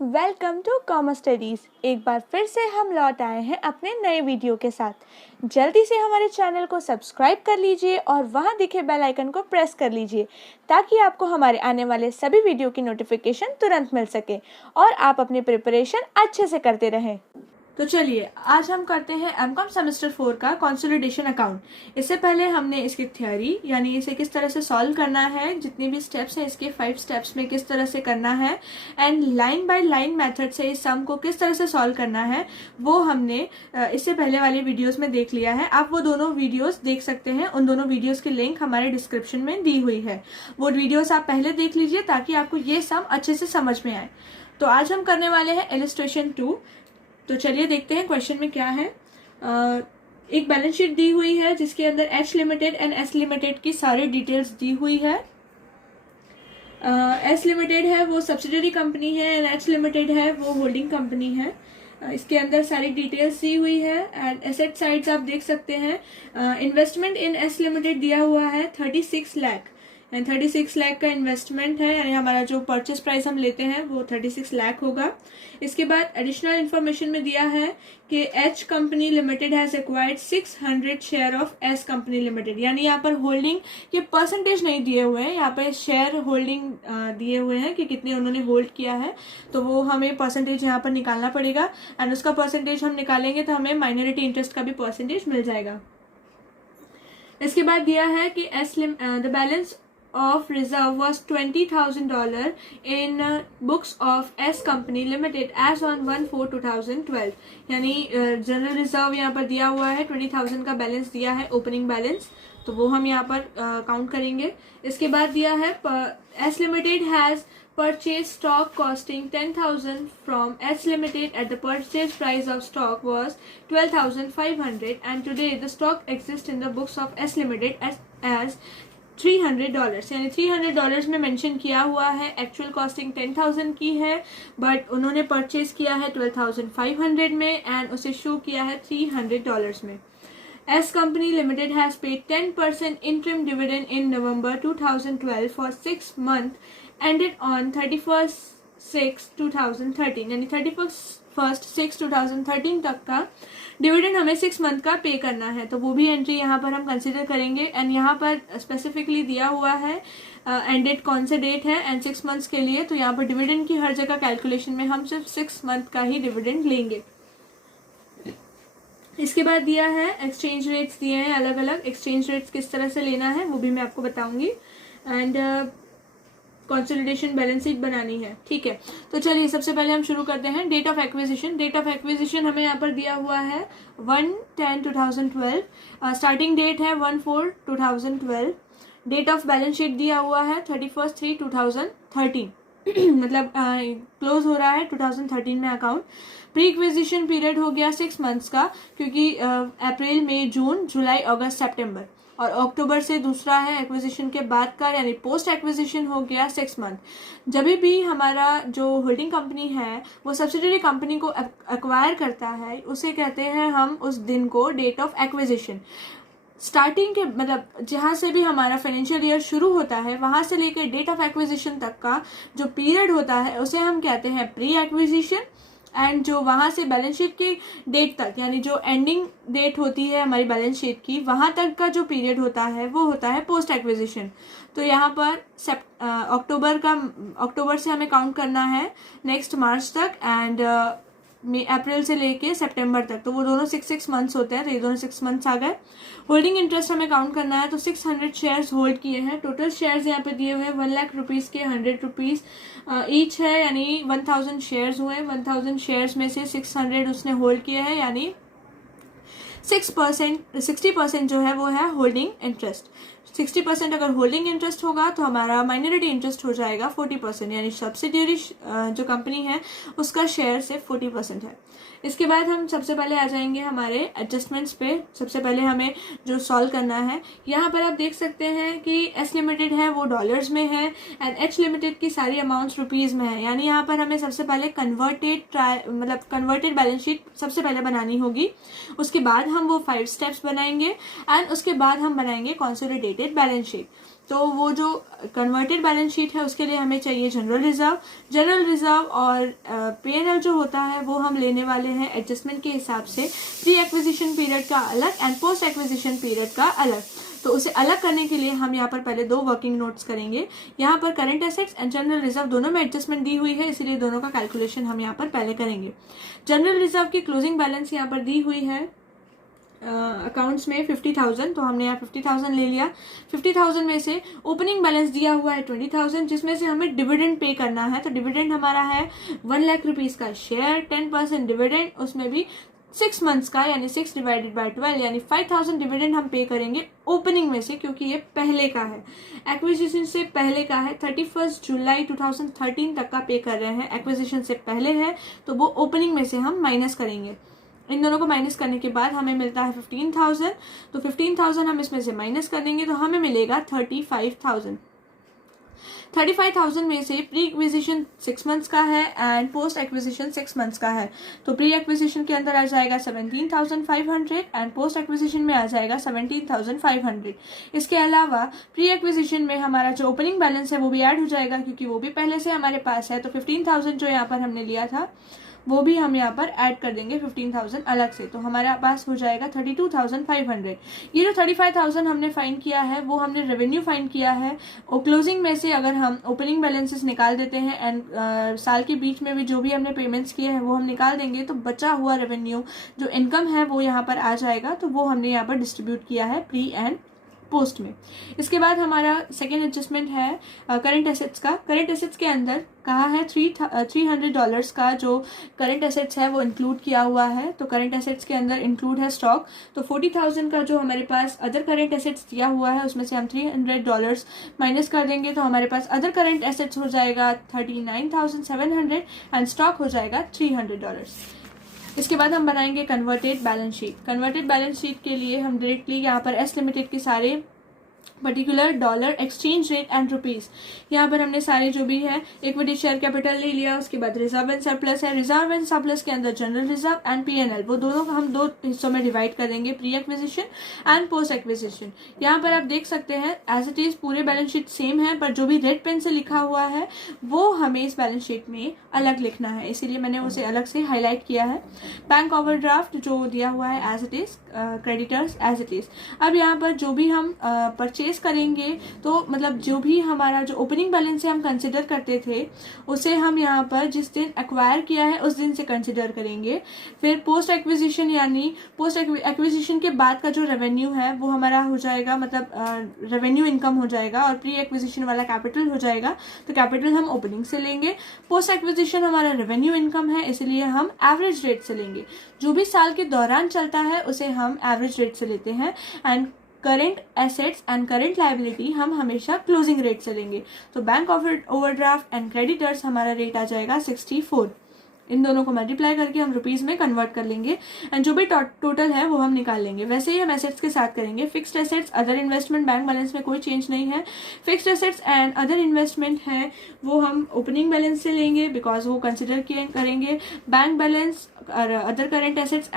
Welcome to commerce studies. एक बार फिर से हम लौट आए हैं अपने नए वीडियो के साथ। जल्दी से हमारे चैनल को सब्सक्राइब कर लीजिए और वहां दिखे बेल आइकन को प्रेस कर लीजिए ताकि आपको हमारे आने वाले सभी वीडियो की नोटिफिकेशन तुरंत मिल सके और आप अपनी प्रिपरेशन अच्छे से करते रहें। तो चलिए आज हम करते हैं एमकॉम सेमेस्टर 4 का कंसोलिडेशन अकाउंट। इससे पहले हमने इसकी थ्योरी यानी इसे किस तरह से सॉल्व करना है, जितनी भी स्टेप्स हैं इसके 5 स्टेप्स में किस तरह से करना है and line by line method से इस सम को किस तरह से सॉल्व करना है वो हमने इससे पहले वाले वीडियोस में देख लिया है। आप वो दोनों वीडियोस देख सकते हैं, उन दोनों वीडियोस की लिंक हमारे डिस्क्रिप्शन में दी हुई है। वो वीडियोस आप पहले देख लीजिए ताकि आपको ये सम अच्छे से समझ में आए। तो आज हम करने वाले हैं इलस्ट्रेशन 2। तो चलिए देखते हैं क्वेश्चन में क्या है। एक बैलेंस शीट दी हुई है जिसके अंदर H limited and S limited की सारी डिटेल्स दी हुई है। एस लिमिटेड है वो सब्सिडरी कंपनी है एंड एच लिमिटेड है वो होल्डिंग कंपनी है। इसके अंदर सारी डिटेल्स दी हुई है एंड एसेट साइड्स आप देख सकते हैं। इन्वेस्टमेंट इन एस लिमिटेड दिया हुआ है 36 लाख एंड 36 लाख का इन्वेस्टमेंट है, यानी हमारा जो परचेस प्राइस हम लेते हैं वो 36 लाख होगा। इसके बाद एडिशनल इन्फॉर्मेशन में दिया है कि H company limited has acquired 600 share of S company limited, यानी यहाँ पर होल्डिंग के परसेंटेज नहीं दिए हुए हैं, यहाँ पर शेयर होल्डिंग दिए हुए हैं कि कितने उन्होंने होल्ड किया है। तो वो हमें परसेंटेज यहाँ पर निकालना पड़ेगा एंड उसका परसेंटेज हम निकालेंगे तो हमें माइनॉरिटी इंटरेस्ट का भी परसेंटेज मिल जाएगा। इसके बाद दिया है कि the balance of reserve was $20,000 in books of S Company Limited as on 1/4/2012, यानी जनरल रिजर्व यहाँ पर दिया हुआ है 20,000 का बैलेंस दिया है, ओपनिंग बैलेंस, तो वो हम यहाँ पर काउंट करेंगे। इसके बाद दिया है S Limited has purchased stock costing 10,000 from S Limited at the purchase price of stock was 12,500 and today the stock exists in the books of S Limited as $300, यानी $300 में मेंशन किया हुआ है। एक्चुअल कॉस्टिंग 10,000 की है but उन्होंने purchase किया है 12,500 में एंड उसे शो किया है $300 में। S Company Limited has paid 10% interim dividend in November 2012 for 6 months ended on 31/6/2013, यानी 31/6/2013 तक का डिविडेंड हमें 6 मंथ का पे करना है, तो वो भी एंट्री यहाँ पर हम कंसिडर करेंगे। एंड यहाँ पर स्पेसिफिकली दिया हुआ है एंडेड कौन से डेट है एंड 6 मंथ्स के लिए, तो यहाँ पर डिविडेंड की हर जगह कैलकुलेशन में हम सिर्फ 6 मंथ का ही डिविडेंड लेंगे। इसके बाद दिया है एक्सचेंज रेट्स दिए हैं, अलग अलग एक्सचेंज रेट्स किस तरह से लेना है वो भी मैं आपको बताऊंगी एंड कंसोलिडेशन बैलेंस शीट बनानी है। ठीक है, तो चलिए सबसे पहले हम शुरू करते हैं। Date of acquisition. Date of acquisition हमें यहाँ पर दिया हुआ है 1/10/2012, स्टार्टिंग डेट है 1/4/2012। डेट ऑफ बैलेंस शीट दिया हुआ है 31/3/2013 मतलब क्लोज हो रहा है 2013 में अकाउंट। प्री एक्विजिशन पीरियड हो गया 6 मंथ्स का, क्योंकि अप्रैल मई जून जुलाई अगस्त सितंबर, और अक्टूबर से दूसरा है एक्विजिशन के बाद का, यानी पोस्ट एक्विजिशन हो गया 6 मंथ। जब भी हमारा जो होल्डिंग कंपनी है वो सब्सिडरी कंपनी को एक्वायर करता है उसे कहते हैं हम उस दिन को डेट ऑफ एक्विजिशन। स्टार्टिंग के मतलब जहाँ से भी हमारा फाइनेंशियल ईयर शुरू होता है वहां से लेकर डेट ऑफ एक्विजिशन तक का जो पीरियड होता है उसे हम कहते हैं प्री एक्विजिशन, एंड जो वहां से बैलेंस शीट की डेट तक यानी जो एंडिंग डेट होती है हमारी बैलेंस शीट की वहां तक का जो पीरियड होता है वो होता है पोस्ट एक्विजिशन। तो यहाँ पर अक्टूबर से हमें काउंट करना है नेक्स्ट मार्च तक एंड अप्रैल से लेके सितंबर तक, तो वो दोनों 6 मंथ्स होते हैं, तो ये दोनों 6 मंथ्स आ गए। होल्डिंग इंटरेस्ट हमें काउंट करना है, तो 600 शेयर्स होल्ड किए हैं। टोटल शेयर्स यहाँ पे दिए हुए हैं 1 लाख रुपीज के 100 रुपीज ईच है, यानी 1000 शेयर्स हुए। 1000 शेयर्स में से 600 उसने होल्ड किए हैं, यानी 60% जो है वो है होल्डिंग इंटरेस्ट। 60% अगर होल्डिंग इंटरेस्ट होगा तो हमारा माइनॉरिटी इंटरेस्ट हो जाएगा 40%, यानी सब्सिडियरी जो कंपनी है उसका शेयर सिर्फ 40% है। इसके बाद हम सबसे पहले आ जाएंगे हमारे एडजस्टमेंट्स पे। सबसे पहले हमें जो सॉल्व करना है, यहाँ पर आप देख सकते हैं कि एस लिमिटेड है वो डॉलर्स में है एंड एच लिमिटेड की सारी अमाउंट्स रुपीज़ में है, यानी यहाँ पर हमें सबसे पहले कन्वर्टेड बैलेंस शीट सबसे पहले बनानी होगी। उसके बाद हम वो 5 स्टेप्स बनाएंगे एंड उसके बाद हम बनाएंगे कंसोलिडेटेड बैलेंस शीट। तो वो जो कन्वर्टेड बैलेंस शीट है उसके लिए हमें चाहिए जनरल रिजर्व और P&L जो होता है वो हम लेने वाले हैं एडजस्टमेंट के हिसाब से, प्री एक्विजिशन पीरियड का अलग एंड पोस्ट एक्विजिशन पीरियड का अलग। तो उसे अलग करने के लिए हम यहाँ पर पहले 2 वर्किंग नोट्स करेंगे। यहाँ पर current assets and general reserve दोनों में एडजस्टमेंट दी हुई है, इसलिए दोनों का कैलकुलेशन हम यहाँ पर पहले करेंगे। जनरल रिजर्व की क्लोजिंग बैलेंस यहाँ पर दी हुई है अकाउंट्स में 50,000, तो हमने यहाँ 50,000 ले लिया। 50,000 में से ओपनिंग बैलेंस दिया हुआ है 20,000, जिसमें से हमें डिविडेंड पे करना है। तो डिविडेंड हमारा है 1 लाख रुपीज का शेयर, 10% डिविडेंड, उसमें भी 6 मंथ्स का, यानी 6 डिवाइडेड बाय 12 यानी 5,000 डिविडेंड हम पे करेंगे ओपनिंग में से, क्योंकि ये पहले का है, एक्विजिशन से पहले का है। 31 जुलाई 2013 तक का पे कर रहे हैं, एक्विजिशन से पहले है, तो वो ओपनिंग में से हम माइनस करेंगे। इन दोनों को माइनस करने के बाद हमें मिलता है 15,000, तो 15,000 हम इसमें से माइनस कर देंगे तो हमें मिलेगा 35,000। 35,000 में से प्री एक्विजिशन 6 मंथ्स का है एंड पोस्ट एक्विजिशन 6 मंथ्स का है, तो प्री एक्विजिशन के अंदर आ जाएगा 17,500 एंड पोस्ट एक्विजिशन में आ जाएगा 17,500। इसके अलावा प्री एक्विजिशन में हमारा जो ओपनिंग बैलेंस है वो भी ऐड हो जाएगा, क्योंकि वो भी पहले से हमारे पास है। तो 15,000 जो यहाँ पर हमने लिया था वो भी हम यहाँ पर ऐड कर देंगे 15,000 अलग से, तो हमारे पास हो जाएगा 32,500। ये जो 35,000 हमने फाइंड किया है वो हमने रेवेन्यू फाइंड किया है। और क्लोजिंग में से अगर हम ओपनिंग बैलेंसेस निकाल देते हैं एंड साल के बीच में भी जो भी हमने पेमेंट्स किए हैं वो हम निकाल देंगे, तो बचा हुआ रेवेन्यू जो इनकम है वो यहाँ पर आ जाएगा। तो वो हमने यहाँ पर डिस्ट्रीब्यूट किया है प्री एंड पोस्ट में। इसके बाद हमारा सेकेंड एडजस्टमेंट है करंट एसेट्स का। करंट एसेट्स के अंदर कहा है $300 का जो करंट एसेट्स है वो इंक्लूड किया हुआ है। तो करंट एसेट्स के अंदर इंक्लूड है स्टॉक, तो 40,000 का जो हमारे पास अदर करंट एसेट्स दिया हुआ है उसमें से हम $300 माइनस कर देंगे, तो हमारे पास अदर करंट एसेट्स हो जाएगा 39,700 एंड स्टॉक हो जाएगा $300। इसके बाद हम बनाएंगे converted balance sheet. Converted balance sheet के लिए हम डायरेक्टली यहाँ पर एस लिमिटेड के सारे particular dollar, exchange rate and rupees, यहाँ पर हमने सारे जो भी है इक्विटी शेयर कैपिटल ले लिया। उसके बाद रिजर्व एंड सरप्लस है, रिजर्व एंड सरप्लस के अंदर जनरल रिजर्व एंड P&L, वो दोनों को हम 2 हिस्सों में डिवाइड कर देंगे, pre acquisition and post acquisition. यहाँ पर आप देख सकते हैं एज इट इज पूरे बैलेंस शीट सेम है, पर जो भी रेड पेन से लिखा हुआ है वो हमें इस बैलेंस शीट में अलग लिखना है, इसीलिए मैंने उसे अलग से हाईलाइट किया है। बैंक ओवरड्राफ्ट जो दिया हुआ है as it is, creditors as it is. अब यहाँ पर जो भी हम परचेज करेंगे, तो मतलब जो भी हमारा जो ओपनिंग बैलेंस से हम कंसिडर करते थे उसे हम यहाँ पर जिस दिन एक्वायर किया है उस दिन से कंसिडर करेंगे। फिर पोस्ट एक्विजिशन, यानी पोस्ट एक्विजिशन के बाद का जो रेवेन्यू है वो हमारा हो जाएगा, मतलब रेवेन्यू इनकम हो जाएगा, और प्री एक्विजिशन वाला कैपिटल हो जाएगा, तो कैपिटल हम ओपनिंग से लेंगे। पोस्ट एक्विजिशन हमारा रेवेन्यू इनकम है, इसलिए हम एवरेज रेट से लेंगे, जो भी साल के दौरान चलता है उसे हम एवरेज रेट से लेते हैं। And current assets and current liability हम हमेशा क्लोजिंग रेट से लेंगे, तो बैंक ओवरड्राफ्ट एंड क्रेडिटर्स हमारा रेट आ जाएगा 64। इन दोनों को मल्टीप्लाई करके हम रुपीज में कन्वर्ट कर लेंगे एंड जो भी टोटल है वो हम निकाल लेंगे। वैसे ही हम एसेट्स के साथ करेंगे। Fixed assets, other investment, bank balance में कोई चेंज नहीं है। Fixed assets and other investment है वो हम ओपनिंग बैलेंस से लेंगे बिकॉज वो कंसिडर करेंगे। बैंक बैलेंस और other current assets,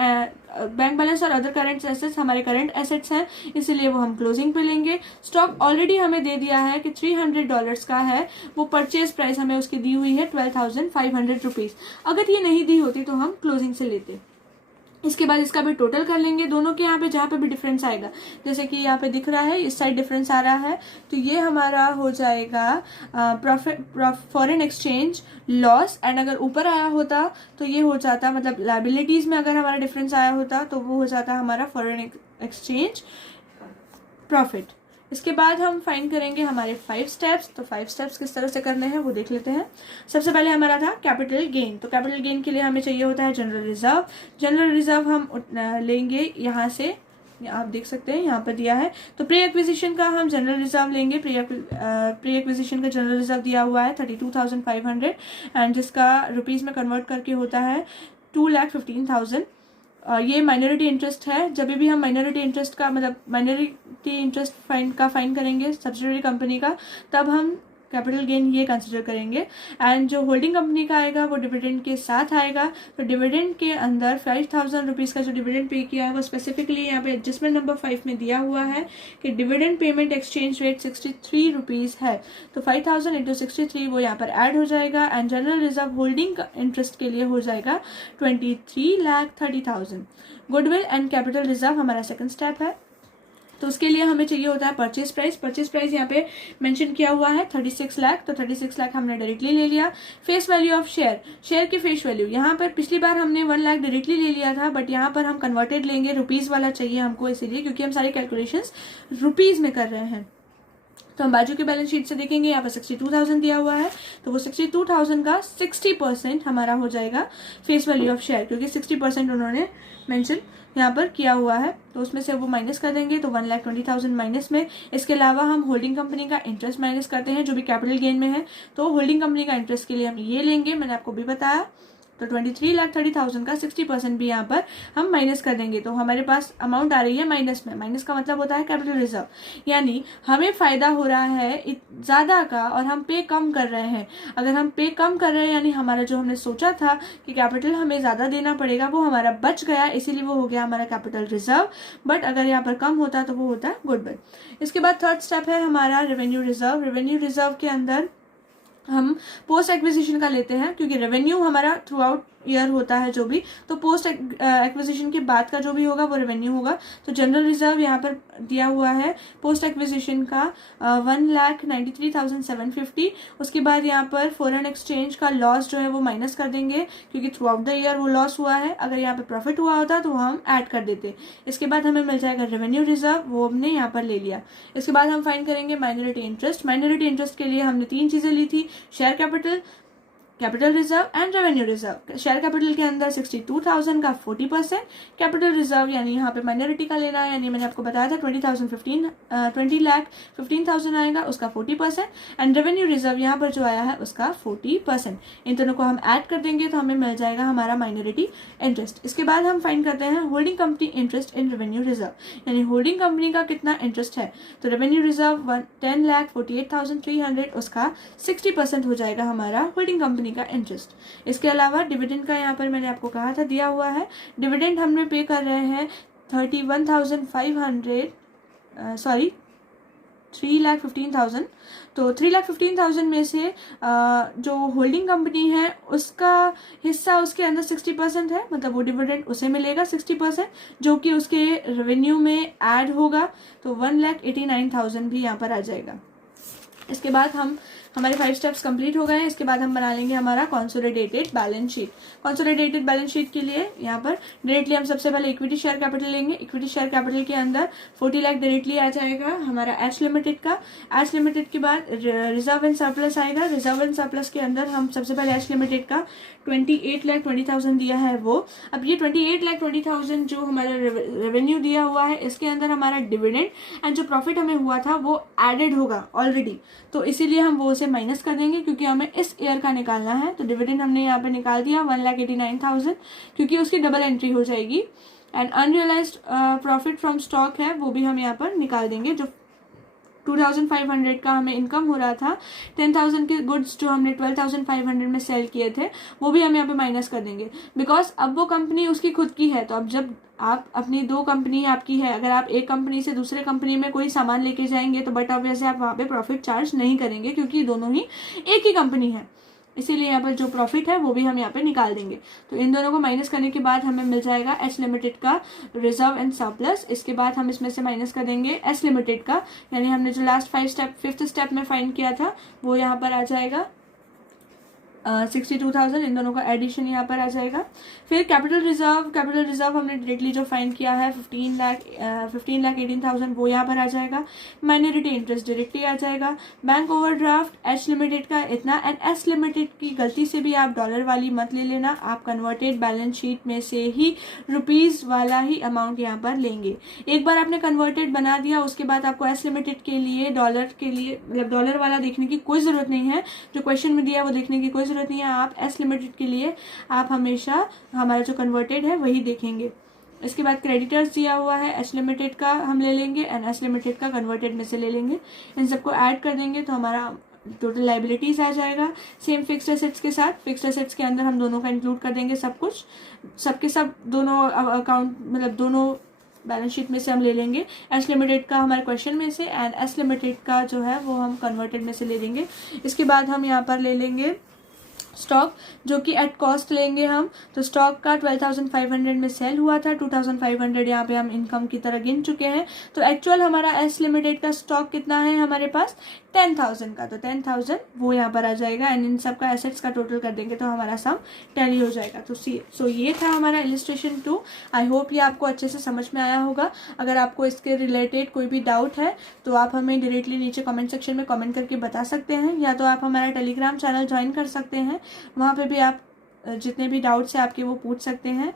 bank balance और अदर करंट एसेट्स हमारे करंट एसेट्स हैं, इसीलिए वो हम क्लोजिंग पे लेंगे। स्टॉक ऑलरेडी हमें दे दिया है कि $300 का है, वो परचेज प्राइस हमें उसकी दी हुई है 12,500 रुपीज। अगर ये नहीं दी होती तो हम क्लोजिंग से लेते। इसके बाद इसका भी टोटल कर लेंगे दोनों के, यहाँ पे जहाँ पे भी डिफरेंस आएगा, जैसे कि यहाँ पे दिख रहा है इस साइड डिफरेंस आ रहा है, तो ये हमारा हो जाएगा फॉरेन एक्सचेंज लॉस। एंड अगर ऊपर आया होता तो ये हो जाता, मतलब लायबिलिटीज में अगर हमारा डिफरेंस आया होता तो वो हो जाता हमारा फॉरेन एक्सचेंज प्रॉफिट। इसके बाद हम फाइंड करेंगे हमारे 5 स्टेप्स। तो 5 स्टेप्स किस तरह से करने हैं वो देख लेते हैं। सबसे पहले हमारा था कैपिटल गेन, तो कैपिटल गेन के लिए हमें चाहिए होता है जनरल रिजर्व। जनरल रिजर्व हम लेंगे यहाँ से, आप देख सकते हैं यहाँ पर दिया है। तो प्री एक्विजिशन का हम जनरल रिजर्व लेंगे। प्री एक्विजिशन का जनरल रिजर्व दिया हुआ है 32,500 एंड जिसका रुपीज में कन्वर्ट करके होता है 2,15,000। ये माइनॉरिटी इंटरेस्ट है। जब भी हम माइनॉरिटी इंटरेस्ट का, मतलब माइनॉरिटी इंटरेस्ट फाइंड करेंगे सब्सिडियरी कंपनी का, तब हम कैपिटल गेन ये कंसिडर करेंगे। एंड जो होल्डिंग कंपनी का आएगा वो डिविडेंड के साथ आएगा। तो डिविडेंड के अंदर 5000 रुपीज़ का जो डिविडेंड पे किया है वो स्पेसिफिकली यहाँ पे एडजस्टमेंट नंबर 5 में दिया हुआ है कि dividend payment exchange rate 63 rupees है। तो 5000 इंटू 63 वो यहाँ पर ऐड हो जाएगा and general reserve holding interest के लिए हो जाएगा 23,30,000। गुडविल एंड कैपिटल रिजर्व हमारा सेकंड स्टेप है। तो उसके लिए हमें चाहिए होता है परचेज प्राइस। परचेज प्राइस यहाँ पे मेंशन किया हुआ है 36 लाख। तो 36 लाख हमने डायरेक्टली ले लिया। Face value of share, share की फेस वैल्यू यहाँ पर पिछली बार हमने 1 लाख डायरेक्टली ले लिया था, बट यहाँ पर हम कन्वर्टेड लेंगे, रुपीज़ वाला चाहिए हमको, इसीलिए क्योंकि हम सारी कैलकुलेशंस रुपीज़ में कर रहे हैं। तो हम बाजू के बैलेंस शीट से देखेंगे, यहाँ पर 62,000 दिया हुआ है, तो वो 62,000 का 60% हमारा हो जाएगा फेस वैल्यू ऑफ शेयर, क्योंकि 60% उन्होंने मेंशन यहाँ पर किया हुआ है। तो उसमें से वो माइनस कर देंगे, तो 1,20,000 माइनस में। इसके अलावा हम होल्डिंग कंपनी का इंटरेस्ट माइनस करते हैं जो भी कैपिटल गेन में है। तो होल्डिंग कंपनी का इंटरेस्ट के लिए हम ये लेंगे, मैंने आपको भी बताया। तो 23,30,000 का 60% भी यहाँ पर हम माइनस कर देंगे, तो हमारे पास अमाउंट आ रही है माइनस में। माइनस का मतलब होता है कैपिटल रिजर्व, यानी हमें फायदा हो रहा है ज़्यादा का और हम पे कम कर रहे हैं। अगर हम पे कम कर रहे हैं यानी हमारा जो हमने सोचा था कि कैपिटल हमें ज़्यादा देना पड़ेगा वो हमारा बच गया, इसीलिए वो हो गया हमारा कैपिटल रिजर्व। बट अगर यहाँ पर कम होता तो वो होता है गुडविल। इसके बाद थर्ड स्टेप है हमारा रेवेन्यू रिजर्व। रेवेन्यू रिजर्व के अंदर हम पोस्ट एक्विजिशन का लेते हैं, क्योंकि रेवेन्यू हमारा थ्रू आउट ईयर होता है जो भी, तो पोस्ट एक्विजिशन के बाद का जो भी होगा वो रेवेन्यू होगा। तो जनरल रिजर्व यहाँ पर दिया हुआ है पोस्ट एक्विजिशन का 1,93,750। उसके बाद यहाँ पर फॉरेन एक्सचेंज का लॉस जो है वो माइनस कर देंगे, क्योंकि थ्रू आउट द ईयर वो लॉस हुआ है। अगर यहाँ पर प्रॉफिट हुआ होता तो हम ऐड कर देते। इसके बाद हमें मिल जाएगा रेवेन्यू रिजर्व, वो हमने यहाँ पर ले लिया। इसके बाद हम फाइंड करेंगे माइनॉरिटी इंटरेस्ट। माइनॉरिटी इंटरेस्ट के लिए हमने 3 चीज़ें ली थी, share capital, capital reserve and revenue reserve. Share capital के अंदर 62,000 का 40%, कैपिटल रिजर्व यानी यहाँ पे माइनॉरिटी का लेना है, यानी मैंने आपको बताया था 20,15,000 आएगा, उसका 40%, एंड रेवेन्यू रिजर्व यहाँ पर जो आया है उसका 40%। इन दोनों को हम ऐड कर देंगे तो हमें मिल जाएगा हमारा माइनॉरिटी इंटरेस्ट। इसके बाद हम फाइंड करते हैं holding company interest in revenue reserve, यानी होल्डिंग कंपनी का कितना इंटरेस्ट है। तो रेवेन्यू रिजर्व 10,48,300, उसका 60% हो जाएगा हमारा होल्डिंग कंपनी का इंटरेस्ट। इसके अलावा डिविडेंड का यहाँ पर मैंने आपको कहा था दिया हुआ है। डिविडेंड हमने पे कर रहे हैं 3,15,000। तो 3,15,000 में से जो होल्डिंग कंपनी है उसका हिस्सा उसके अंदर 60% है, मतलब वो डिविडेंड उसे मिलेगा 60%, जो कि उसके रेवेन्यू में ऐड होगा। तो 1,89,000 भी यहाँ पर आ जाएगा। इसके बाद हमारे 5 स्टेप्स कंप्लीट हो गए हैं। इसके बाद हम बना लेंगे हमारा consolidated balance sheet. Consolidated balance sheet के लिए यहाँ पर डायरेक्टली हम सबसे पहले इक्विटी शेयर कैपिटल लेंगे। इक्विटी शेयर कैपिटल के अंदर 40 लाख डायरेक्टली आ जाएगा हमारा एच लिमिटेड का। एच लिमिटेड के बाद रिजर्व एंड सरप्लस आएगा। रिजर्व एंड सरप्लस के अंदर हम सबसे पहले एच लिमिटेड का 28,20,000 दिया है वो। अब ये 28,20,000 जो हमारा रेवेन्यू दिया हुआ है इसके अंदर हमारा डिविडेंड एंड जो प्रॉफिट हमें हुआ था वो एडेड होगा ऑलरेडी, तो इसीलिए हम वो उसे माइनस कर देंगे क्योंकि हमें इस ईयर का निकालना है। तो डिविडेंड हमने यहाँ पे निकाल दिया 1,89,000, क्योंकि उसकी डबल एंट्री हो जाएगी। And unrealised profit from stock है वो भी हम यहाँ पर निकाल देंगे। जो 2,500 का हमें इनकम हो रहा था, 10,000 के गुड्स जो हमने 12,500 में सेल किए थे वो भी हम यहाँ पे माइनस कर देंगे, बिकॉज अब वो कंपनी उसकी खुद की है। तो अब जब आप अपनी 2 कंपनी आपकी है, अगर आप एक कंपनी से दूसरे कंपनी में कोई सामान लेके जाएंगे तो बट ऑब्वियसली आप वहाँ पे प्रॉफिट चार्ज नहीं करेंगे, क्योंकि दोनों ही एक ही कंपनी है। इसीलिए यहाँ पर जो प्रॉफिट है वो भी हम यहाँ पे निकाल देंगे। तो इन दोनों को माइनस करने के बाद हमें मिल जाएगा एच लिमिटेड का रिजर्व एंड सरप्लस। इसके बाद हम इसमें से माइनस कर देंगे एस लिमिटेड का, यानी हमने जो लास्ट 5th स्टेप में फाइंड किया था वो यहाँ पर आ जाएगा 62,000। इन दोनों का एडिशन यहाँ पर आ जाएगा। फिर कैपिटल रिजर्व हमने डायरेक्टली जो फाइंड किया है 15,18,000 वो यहाँ पर आ जाएगा। माइनॉरिटी इंटरेस्ट डायरेक्टली आ जाएगा। बैंक ओवरड्राफ्ट एच लिमिटेड का इतना, एंड एस लिमिटेड की गलती से भी आप डॉलर वाली मत ले लेना, आप कन्वर्टेड बैलेंस शीट में से ही रुपीज वाला ही अमाउंट यहाँ पर लेंगे। एक बार आपने कन्वर्टेड बना दिया उसके बाद आपको एस लिमिटेड के लिए डॉलर के लिए मतलब डॉलर वाला देखने की कोई जरूरत नहीं है, जो क्वेश्चन में दिया वो देखने की कोई जरूरत नहीं है। आप एस लिमिटेड के लिए आप हमेशा हमारा जो कन्वर्टेड है वही देखेंगे। इसके बाद क्रेडिटर्स दिया हुआ है एच लिमिटेड का हम ले लेंगे एंड एस लिमिटेड का कन्वर्टेड में से ले लेंगे। इन सबको ऐड कर देंगे तो हमारा टोटल लाइबिलिटीज आ जाएगा। सेम फिक्स्ड एसेट्स के साथ, फिक्स्ड एसेट्स के अंदर हम दोनों का इंक्लूड कर देंगे सब कुछ, सबके सब दोनों अकाउंट मतलब दोनों बैलेंस शीट में से हम ले लेंगे। एस लिमिटेड का हमारे क्वेश्चन में से एंड एस लिमिटेड का जो है वो हम कन्वर्टेड में से ले लेंगे। इसके बाद हम यहाँ पर ले लेंगे स्टॉक, जो कि एट कॉस्ट लेंगे हम। तो स्टॉक का 12,500 में सेल हुआ था, 2,500 यहाँ पे हम इनकम की तरह गिन चुके हैं। तो एक्चुअल हमारा एस लिमिटेड का स्टॉक कितना है हमारे पास 10,000 का, तो 10,000 वो यहाँ पर आ जाएगा एंड इन सब का एसेट्स का टोटल कर देंगे तो हमारा सम टैली हो जाएगा। तो सो ये था हमारा इलस्ट्रेशन 2। आई होप ये आपको अच्छे से समझ में आया होगा। अगर आपको इसके रिलेटेड कोई भी डाउट है तो आप हमें डायरेक्टली नीचे कमेंट सेक्शन में कमेंट करके बता सकते हैं, या तो आप हमारा टेलीग्राम चैनल ज्वाइन कर सकते हैं, वहाँ पे भी आप जितने भी डाउट्स है आपके वो पूछ सकते हैं।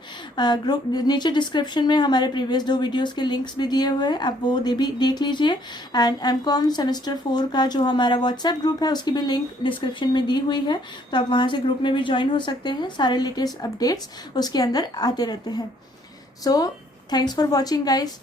ग्रुप नीचे डिस्क्रिप्शन में हमारे प्रीवियस 2 वीडियोस के लिंक्स भी दिए हुए हैं, आप वो भी देख लीजिए। एंड एमकॉम सेमेस्टर 4 का जो हमारा व्हाट्सएप ग्रुप है उसकी भी लिंक डिस्क्रिप्शन में दी हुई है, तो आप वहाँ से ग्रुप में भी ज्वाइन हो सकते हैं। सारे लेटेस्ट अपडेट्स उसके अंदर आते रहते हैं। So thanks for watching guys.